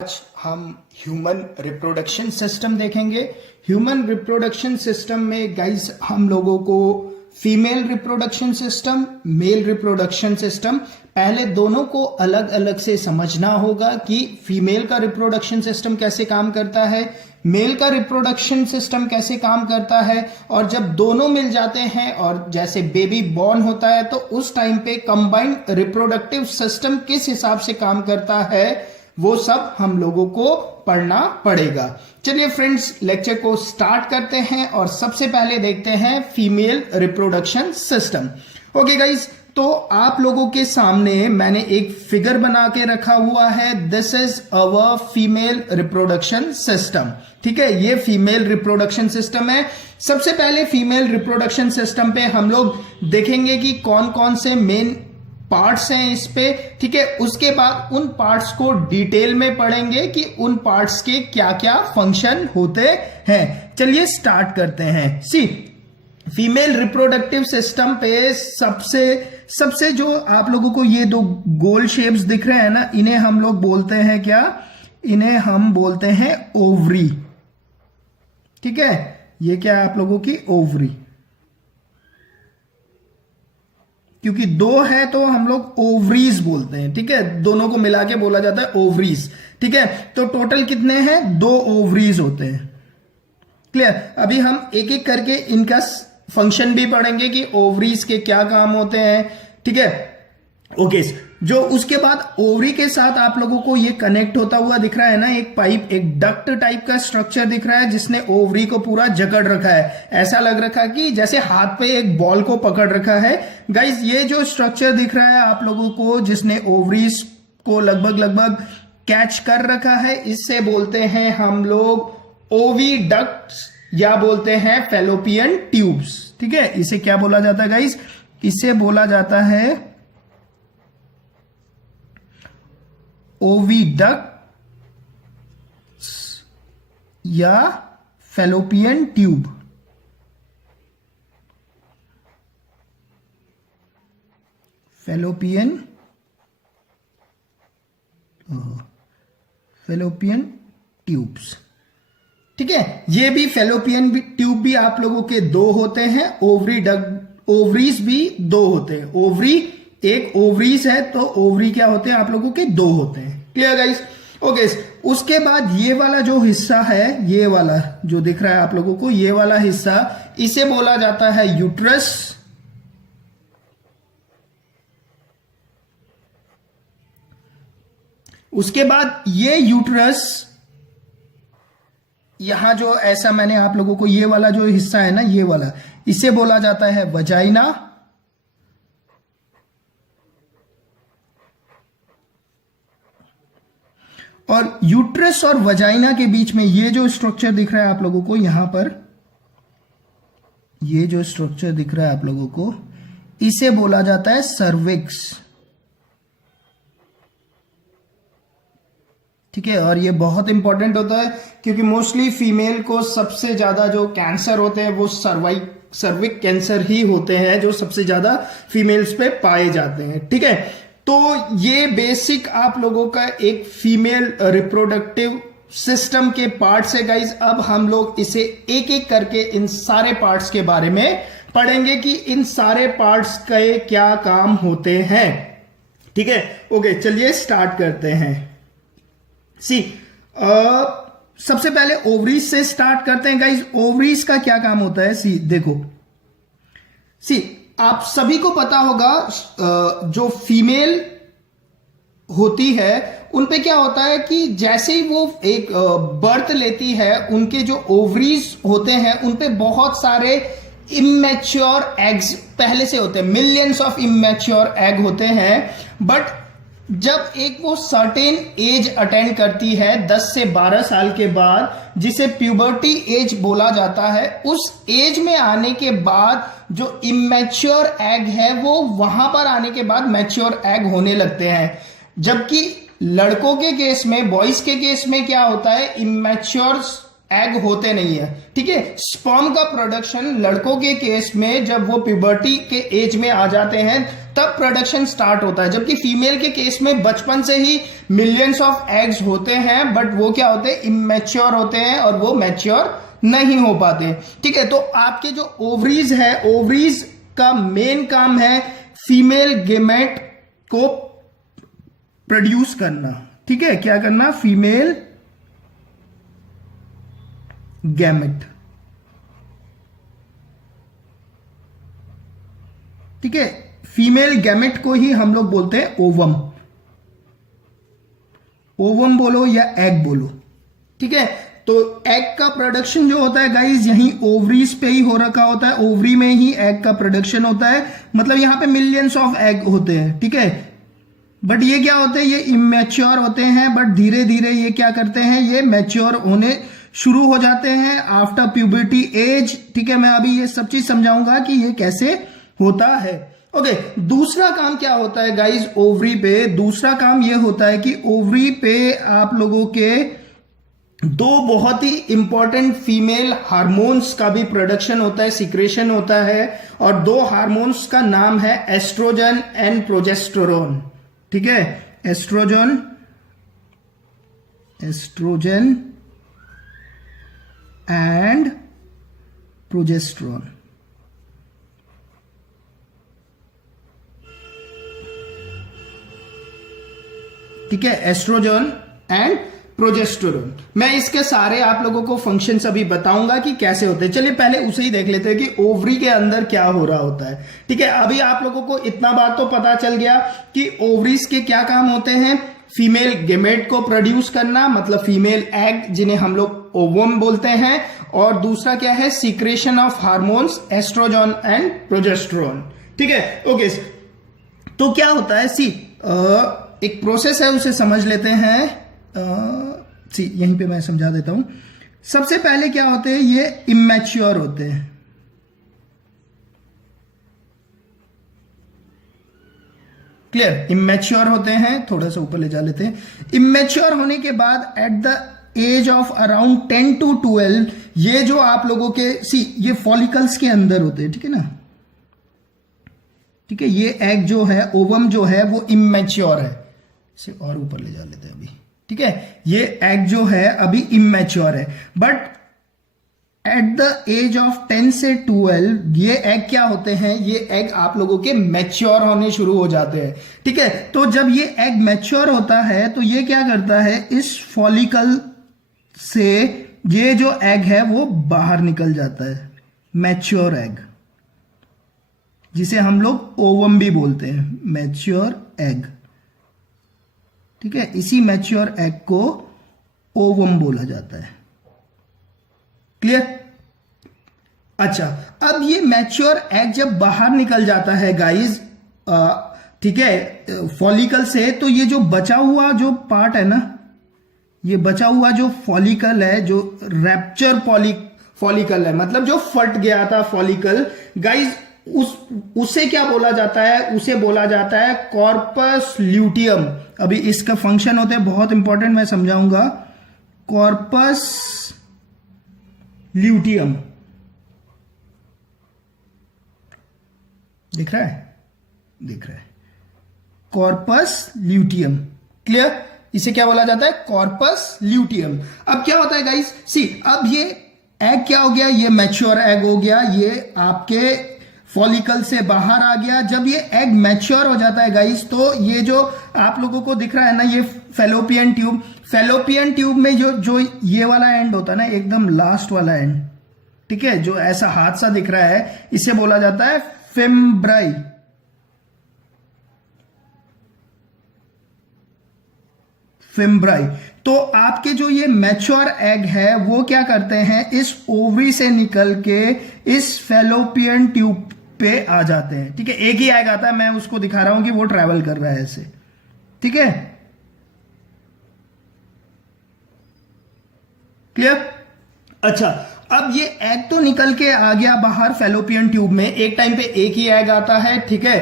आज हम human reproduction system देखेंगे। ह्यूमन रिप्रोडक्शन सिस्टम में गाइस हम लोगों को female reproduction system, male reproduction system, पहले दोनों को अलग अलग से समझना होगा कि फीमेल का रिप्रोडक्शन सिस्टम कैसे काम करता है, मेल का रिप्रोडक्शन सिस्टम कैसे काम करता है, और जब दोनों मिल जाते हैं और जैसे बेबी बॉर्न होता है तो उस टाइम पे कंबाइंड रिप्रोडक्टिव सिस्टम किस हिसाब से काम करता है वो सब हम लोगों को पढ़ना पड़ेगा। चलिए फ्रेंड्स, लेक्चर को स्टार्ट करते हैं और सबसे पहले देखते हैं female reproduction system. Okay guys, तो आप लोगों के सामने मैंने एक फिगर बना के रखा हुआ है। This is our female reproduction system. ठीक है, ये फीमेल रिप्रोडक्शन सिस्टम है। सबसे पहले फीमेल रिप्रोडक्शन सिस्टम पे हम लोग देखेंगे कि कौन कौन से मेन पार्ट्स हैं इस पे। ठीक है, उसके बाद उन पार्ट्स को डिटेल में पढ़ेंगे कि उन पार्ट्स के क्या क्या फंक्शन होते हैं। चलिए स्टार्ट करते हैं। सी, फीमेल रिप्रोडक्टिव सिस्टम पे सबसे जो आप लोगों को ये दो गोल शेप्स दिख रहे हैं ना, इन्हें हम लोग बोलते हैं क्या? इन्हें हम बोलते हैं ओवरी। ठीक है, ये क्या है आप लोगों की? ओवरी। क्योंकि दो है तो हम लोग ओवरीज बोलते हैं। ठीक है, दोनों को मिला के बोला जाता है ओवरीज। ठीक है, तो टोटल कितने हैं? 2 ओवरीज होते हैं। क्लियर? अभी हम एक एक करके इनका फंक्शन भी पढ़ेंगे कि ओवरीज के क्या काम होते हैं। ठीक है, ओके। जो उसके बाद ओवरी के साथ आप लोगों को ये कनेक्ट होता हुआ दिख रहा है ना, एक पाइप, एक डक्ट टाइप का स्ट्रक्चर दिख रहा है जिसने ओवरी को पूरा जकड़ रखा है। ऐसा लग रखा है कि जैसे हाथ पे एक बॉल को पकड़ रखा है। गाइस, ये जो स्ट्रक्चर दिख रहा है आप लोगों को, जिसने ओवरीज को लगभग कैच कर रखा है, इससे बोलते हैं हम लोग ओविडक्ट्स या बोलते हैं फैलोपियन ट्यूब्स। ठीक है, इसे क्या बोला जाता है गाइस? इसे बोला जाता है ओविडक्ट्स या फैलोपियन ट्यूब। Fallopian tubes. ठीक है, ये भी फैलोपियन ट्यूब भी आप लोगों के 2 होते हैं। ओवरीज भी 2 होते हैं। ओवरी एक ओवरीज है तो ओवरी क्या होते हैं आप लोगों के? 2 होते हैं। Clear guys? ओके। उसके बाद ये वाला जो हिस्सा है, ये वाला जो दिख रहा है आप लोगों को, ये वाला हिस्सा, इसे बोला जाता है यूट्रस। उसके बाद ये यूट्रस, यहां जो ऐसा मैंने आप लोगों को ये वाला जो हिस्सा है ना, ये वाला, इसे बोला जाता है वजाइना। और यूट्रस और वजाइना के बीच में ये जो स्ट्रक्चर दिख रहा है आप लोगों को, यहां पर ये जो स्ट्रक्चर दिख रहा है आप लोगों को, इसे बोला जाता है सर्विक्स। ठीक है, और ये बहुत इंपॉर्टेंट होता है क्योंकि मोस्टली फीमेल को सबसे ज्यादा जो कैंसर होते हैं वो सर्विक कैंसर ही होते हैं, जो सबसे ज्यादा फीमेल्स पे पाए जाते हैं। ठीक है, तो ये बेसिक आप लोगों का एक फीमेल रिप्रोडक्टिव सिस्टम के पार्ट्स है गाइज। अब हम लोग इसे एक एक करके इन सारे पार्ट्स के बारे में पढ़ेंगे कि इन सारे पार्ट्स के क्या काम होते हैं। ठीक है, ओके, चलिए स्टार्ट करते हैं। सी, सबसे पहले ओवरीज से स्टार्ट करते हैं गाइज। ओवरीज का क्या काम होता है? सी देखो, सी आप सभी को पता होगा जो फीमेल होती है उन पे क्या होता है कि जैसे ही वो एक बर्थ लेती है, उनके जो ओवरीज होते हैं उन पे बहुत सारे इमेच्योर एग्स पहले से होते हैं। मिलियंस ऑफ इमेच्योर एग होते हैं। बट जब एक वो सर्टेन एज अटेंड करती है 10 से 12 साल के बाद, जिसे प्यूबर्टी एज बोला जाता है, उस एज में आने के बाद जो इमेच्योर एग है वो वहां पर आने के बाद मैच्योर एग होने लगते हैं। जबकि लड़कों के केस में, बॉयज के केस में क्या होता है? इमेच्योर एग होते नहीं है, ठीक है। स्पर्म का प्रोडक्शन लड़कों के केस में जब वो प्यूबर्टी के एज में आ जाते हैं तब प्रोडक्शन स्टार्ट होता है, जबकि फीमेल के केस में बचपन से ही मिलियंस ऑफ एग्स होते हैं, बट वो क्या होते हैं, इमेच्योर होते हैं और वो मैच्योर नहीं हो पाते, ठीक है। तो आपके जो ओवरीज है, ओवरीज का मेन काम है फीमेल गेमेट को प्रोड्यूस करना, ठीक है। क्या करना, फीमेल गैमेट, ठीक है। फीमेल गैमेट को ही हम लोग बोलते हैं ओवम, ओवम बोलो या एग बोलो, ठीक है। तो एग का प्रोडक्शन जो होता है गाइस यहीं ओवरीज पे ही हो रखा होता है, ओवरी में ही एग का प्रोडक्शन होता है, मतलब यहां पे मिलियंस ऑफ एग होते हैं, ठीक है। बट ये क्या होते हैं, ये इमेच्योर होते हैं, बट धीरे धीरे ये क्या करते हैं, ये मैच्योर होने शुरू हो जाते हैं आफ्टर प्यूबर्टी एज, ठीक है। मैं अभी ये सब चीज समझाऊंगा कि ये कैसे होता है। ओके, दूसरा काम क्या होता है गाइस ओवरी पे, दूसरा काम ये होता है कि ओवरी पे आप लोगों के दो बहुत ही इंपॉर्टेंट फीमेल हार्मोन्स का भी प्रोडक्शन होता है, सिक्रेशन होता है, और दो हार्मोन्स का नाम है एस्ट्रोजन एंड प्रोजेस्टेरोन, ठीक है। एस्ट्रोजन एंड प्रोजेस्टेरोन, ठीक है। एस्ट्रोजन एंड प्रोजेस्टेरोन, मैं इसके सारे आप लोगों को फंक्शंस अभी बताऊंगा कि कैसे होते हैं। चलिए पहले उसे ही देख लेते हैं कि ओवरी के अंदर क्या हो रहा होता है, ठीक है। अभी आप लोगों को इतना बात तो पता चल गया कि ओवरीज के क्या काम होते हैं, फीमेल गेमेट को प्रोड्यूस करना, मतलब फीमेल एग जिन्हें हम लोग ओवम बोलते हैं, और दूसरा क्या है, secretion of hormones estrogen and progesterone, ठीक है। ओके, तो क्या होता है, सी एक प्रोसेस है उसे समझ लेते हैं। यहीं पे मैं समझा देता हूं। सबसे पहले क्या होते हैं, ये इमेच्योर होते हैं, क्लियर, इमेच्योर होते हैं। थोड़ा सा ऊपर ले जा लेते हैं। इमेच्योर होने के बाद at the age of around 10 to 12 ये जो आप लोगों के ये फॉलिकल्स के अंदर होते हैं, ठीक है ना, ठीक है। ये एग जो है, ओवम जो है वो इमेच्योर है, इसे और ऊपर ले जा लेते हैं अभी, ठीक है। ये एग जो है अभी इमेच्योर है, but at the age of 10 से 12 ये एग क्या होते हैं, ये एग आप लोगों के मैच्योर होने शुरू हो जाते हैं, ठीक है। तो जब ये एग मैच्योर होता है तो ये क्या करता है, इस फॉलिकल से ये जो एग है वो बाहर निकल जाता है, मैच्योर एग, जिसे हम लोग ओवम भी बोलते हैं, मैच्योर एग, ठीक है। इसी मैच्योर एग को ओवम बोला जाता है, क्लियर। अच्छा, अब ये मैच्योर एग जब बाहर निकल जाता है गाइज, ठीक है, फॉलिकल से, तो ये जो बचा हुआ जो पार्ट है ना, ये बचा हुआ जो फॉलिकल है, जो रैप्चर फॉलिकल है, मतलब जो फट गया था फॉलिकल गाइज, उसे क्या बोला जाता है, उसे बोला जाता है कॉर्पस ल्यूटियम। अभी इसका फंक्शन होते हैं बहुत इंपॉर्टेंट, मैं समझाऊंगा। कॉर्पस ल्यूटियम दिख रहा है, दिख रहा है, कॉर्पस ल्यूटियम, क्लियर। इसे क्या बोला जाता है, कॉर्पस ल्यूटियम। अब क्या होता है गाइस, अब ये एग क्या हो गया, ये मैच्योर एग हो गया, ये आपके फॉलिकल से बाहर आ गया। जब ये एग मैच्योर हो जाता है गाइस, तो ये जो आप लोगों को दिख रहा है ना, ये फैलोपियन ट्यूब, फैलोपियन ट्यूब में जो ये वाला एंड होता है ना, एकदम लास्ट वाला एंड, ठीक है, जो ऐसा हाथ सा दिख रहा है, इसे बोला जाता है फिम्ब्राई, फिम्ब्राई। तो आपके जो ये मैच्योर एग है वो क्या करते हैं, इस ओवरी से निकल के इस फैलोपियन ट्यूब पे आ जाते हैं, ठीक है। एक ही एग आता है, मैं उसको दिखा रहा हूं कि वो ट्रैवल कर रहा है ऐसे, ठीक है, क्लियर। अच्छा, अब ये एग तो निकल के आ गया बाहर फैलोपियन ट्यूब में, एक टाइम पे एक ही एग आता है, ठीक है।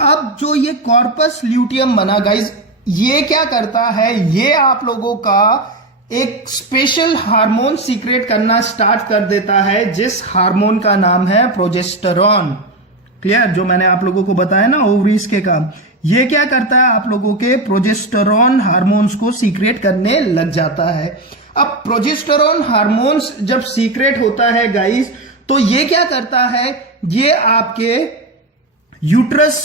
अब जो ये कॉर्पस ल्यूटियम बना गाइज, ये क्या करता है, ये आप लोगों का एक स्पेशल हार्मोन सीक्रेट करना स्टार्ट कर देता है, जिस हार्मोन का नाम है प्रोजेस्टेरॉन। क्लियर? जो मैंने आप लोगों को बताया ना ओवरीज के काम, ये क्या करता है, आप लोगों के प्रोजेस्टेरॉन हार्मोन्स को सीक्रेट करने लग जाता है। अब प्रोजेस्टेरॉन हार्मोन्स जब सीक्रेट होता है गाइस, तो ये क्या करता है, ये आपके यूट्रस,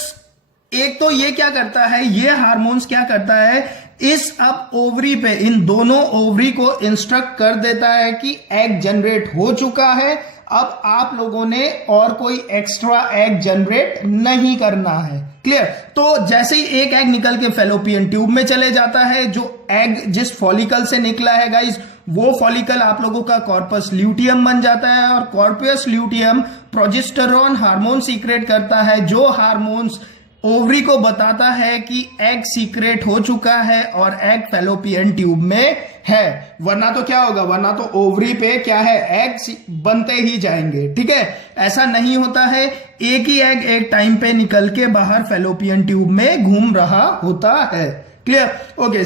एक तो ये क्या करता है, ये हार्मोन्स क्या करता है, इस अब ओवरी पे, इन दोनों ओवरी को इंस्ट्रक्ट कर देता है कि एग जनरेट हो चुका है, अब आप लोगों ने और कोई एक्स्ट्रा एग जनरेट नहीं करना है। क्लियर? तो जैसे ही एक एग निकल के फेलोपियन ट्यूब में चले जाता है, जो एग जिस फॉलिकल से निकला है गाइस, वो फॉलिकल आप लोगों का कॉर्पस ल्यूटियम बन जाता है, और corpus luteum progesterone hormone secrete करता है, जो हार्मोन्स ओवरी को बताता है कि एग सीक्रेट हो चुका है और एग फेलोपियन ट्यूब में है। वरना तो क्या होगा, वरना तो ओवरी पे क्या है, एग बनते ही जाएंगे। ठीक है, ऐसा नहीं होता है, एक ही एग एक टाइम पे निकल के बाहर फेलोपियन ट्यूब में घूम रहा होता है। क्लियर? ओके,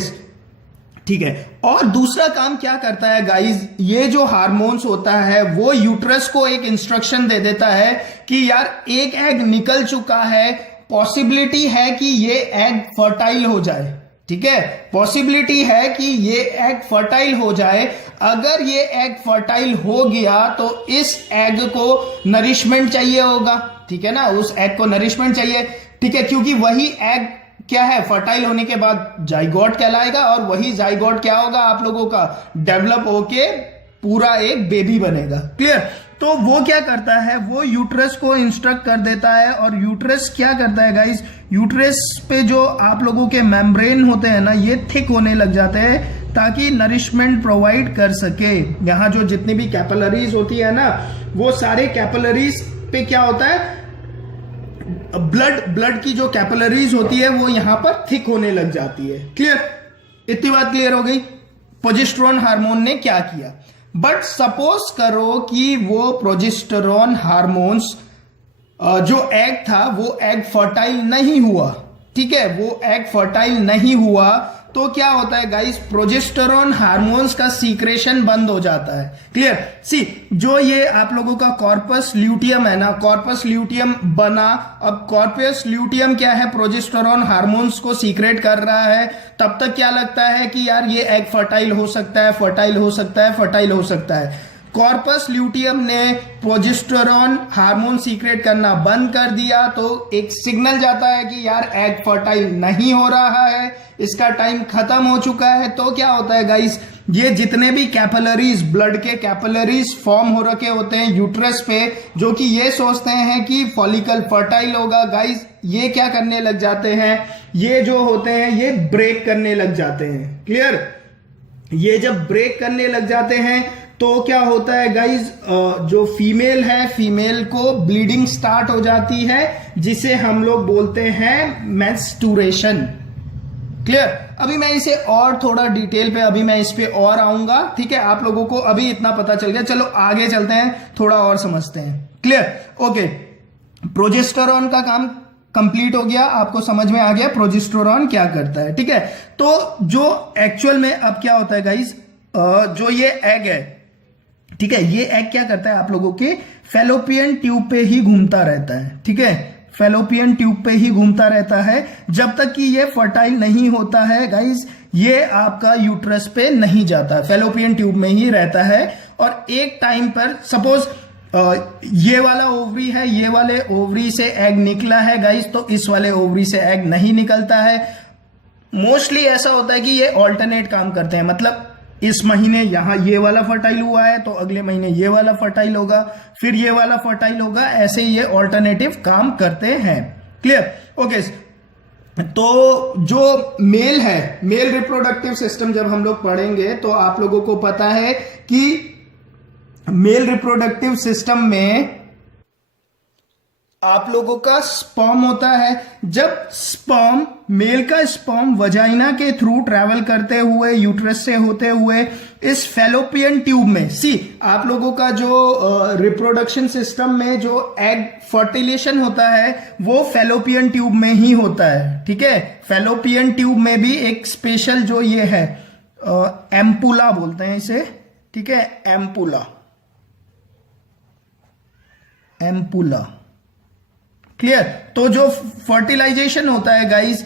ठीक है। और दूसरा काम क्या करता है गाइस, ये जो हार्मोन्स होता है वो यूट्रस को एक इंस्ट्रक्शन दे देता है कि यार एक एग निकल चुका है, पॉसिबिलिटी है कि ये एग फर्टाइल हो जाए। ठीक है, पॉसिबिलिटी है कि ये एग फर्टाइल हो जाए। अगर ये एग फर्टाइल हो गया तो इस एग को नरिशमेंट चाहिए होगा। ठीक है ना, उस एग को नरिशमेंट चाहिए। ठीक है, क्योंकि वही एग क्या है, फर्टाइल होने के बाद जाइगोट कहलाएगा, और वही जाइगोट क्या होगा, आप लोगों का डेवलप होके पूरा एक बेबी बनेगा। क्लियर? तो वो क्या करता है, वो यूट्रस को इंस्ट्रक्ट कर देता है, और यूट्रस क्या करता है गाइस, यूट्रस पे जो आप लोगों के मेम्ब्रेन होते हैं ना, ये थिक होने लग जाते हैं ताकि नरिशमेंट प्रोवाइड कर सके। यहां जो जितनी भी कैपिलरीज होती है ना, वो सारे कैपिलरीज पे क्या होता है, ब्लड की जो कैपिलरीज होती है वो यहां पर थिक होने लग जाती है। क्लियर? इतनी बात क्लियर हो गई। प्रोजेस्टेरॉन हार्मोन ने क्या किया, बट सपोज करो कि वो प्रोजेस्टेरॉन हार्मोन्स जो एग था वो एग फर्टाइल नहीं हुआ। ठीक है, वो एग फर्टाइल नहीं हुआ तो क्या होता है गाइस, प्रोजेस्टेरॉन हार्मोन्स का सीक्रेशन बंद हो जाता है। क्लियर? सी, जो ये आप लोगों का कॉर्पस ल्यूटियम है ना, कॉर्पस ल्यूटियम बना, अब कॉर्पस ल्यूटियम क्या है, प्रोजेस्टेरॉन हार्मोन्स को सीक्रेट कर रहा है। तब तक क्या लगता है कि यार ये एग फर्टाइल हो सकता है, फर्टाइल हो सकता है, फर्टाइल हो सकता है। कॉर्पस ल्यूटियम ने प्रोजेस्टेरॉन हार्मोन सीक्रेट करना बंद कर दिया, तो एक सिग्नल जाता है कि यार एग फर्टाइल नहीं हो रहा है, इसका टाइम खत्म हो चुका है। तो क्या होता है गाइस, ये जितने भी कैपिलरीज, ब्लड के कैपिलरीज फॉर्म हो रखे होते हैं यूट्रस पे, जो कि ये सोचते हैं कि फॉलिकल फर्टाइल होगा गाइस, ये क्या करने लग जाते हैं, ये जो होते हैं ये ब्रेक करने लग जाते हैं। क्लियर? ये जब ब्रेक करने लग जाते हैं तो क्या होता है गाइज, जो फीमेल है, फीमेल को ब्लीडिंग स्टार्ट हो जाती है, जिसे हम लोग बोलते हैं मेंस्ट्रुएशन। क्लियर? अभी मैं इसे और थोड़ा डिटेल पे, अभी मैं इस पे और आऊंगा। ठीक है, आप लोगों को अभी इतना पता चल गया, चलो आगे चलते हैं, थोड़ा और समझते हैं। क्लियर? ओके, प्रोजेस्टेरॉन का काम कंप्लीट हो गया, आपको समझ में आ गया प्रोजेस्टेरॉन क्या करता है। ठीक है, तो जो एक्चुअल में अब क्या होता है गाइज, जो ये एग है, ठीक है, ये एग क्या करता है, आप लोगों के फेलोपियन ट्यूब पे ही घूमता रहता है। ठीक है, फेलोपियन ट्यूब पे ही घूमता रहता है जब तक कि ये फर्टाइल नहीं होता है गाइस, ये आपका यूट्रस पे नहीं जाता, फेलोपियन ट्यूब में ही रहता है। और एक टाइम पर सपोज ये वाला ओवरी है, ये वाले ओवरी से एग निकला है गाइस, तो इस वाले ओवरी से एग नहीं निकलता है। मोस्टली ऐसा होता है कि ये ऑल्टरनेट काम करते हैं, मतलब इस महीने यहां ये वाला फर्टाइल हुआ है तो अगले महीने ये वाला फर्टाइल होगा, फिर ये वाला फर्टाइल होगा, ऐसे ये ऑल्टरनेटिव काम करते हैं। क्लियर? ओके, तो जो मेल है, मेल रिप्रोडक्टिव सिस्टम जब हम लोग पढ़ेंगे तो आप लोगों को पता है कि मेल रिप्रोडक्टिव सिस्टम में आप लोगों का स्पर्म होता है। जब स्पर्म, मेल का स्पर्म वजाइना के थ्रू ट्रैवल करते हुए, यूट्रस से होते हुए इस फेलोपियन ट्यूब में, सी आप लोगों का जो रिप्रोडक्शन सिस्टम में जो एग फर्टिलेशन होता है वो फेलोपियन ट्यूब में ही होता है। ठीक है, फेलोपियन ट्यूब में भी एक स्पेशल जो ये है एम्पुला बोलते हैं इसे, ठीक है, एम्पुला, एम्पुला, क्लियर। तो जो फर्टिलाइजेशन होता है गाइस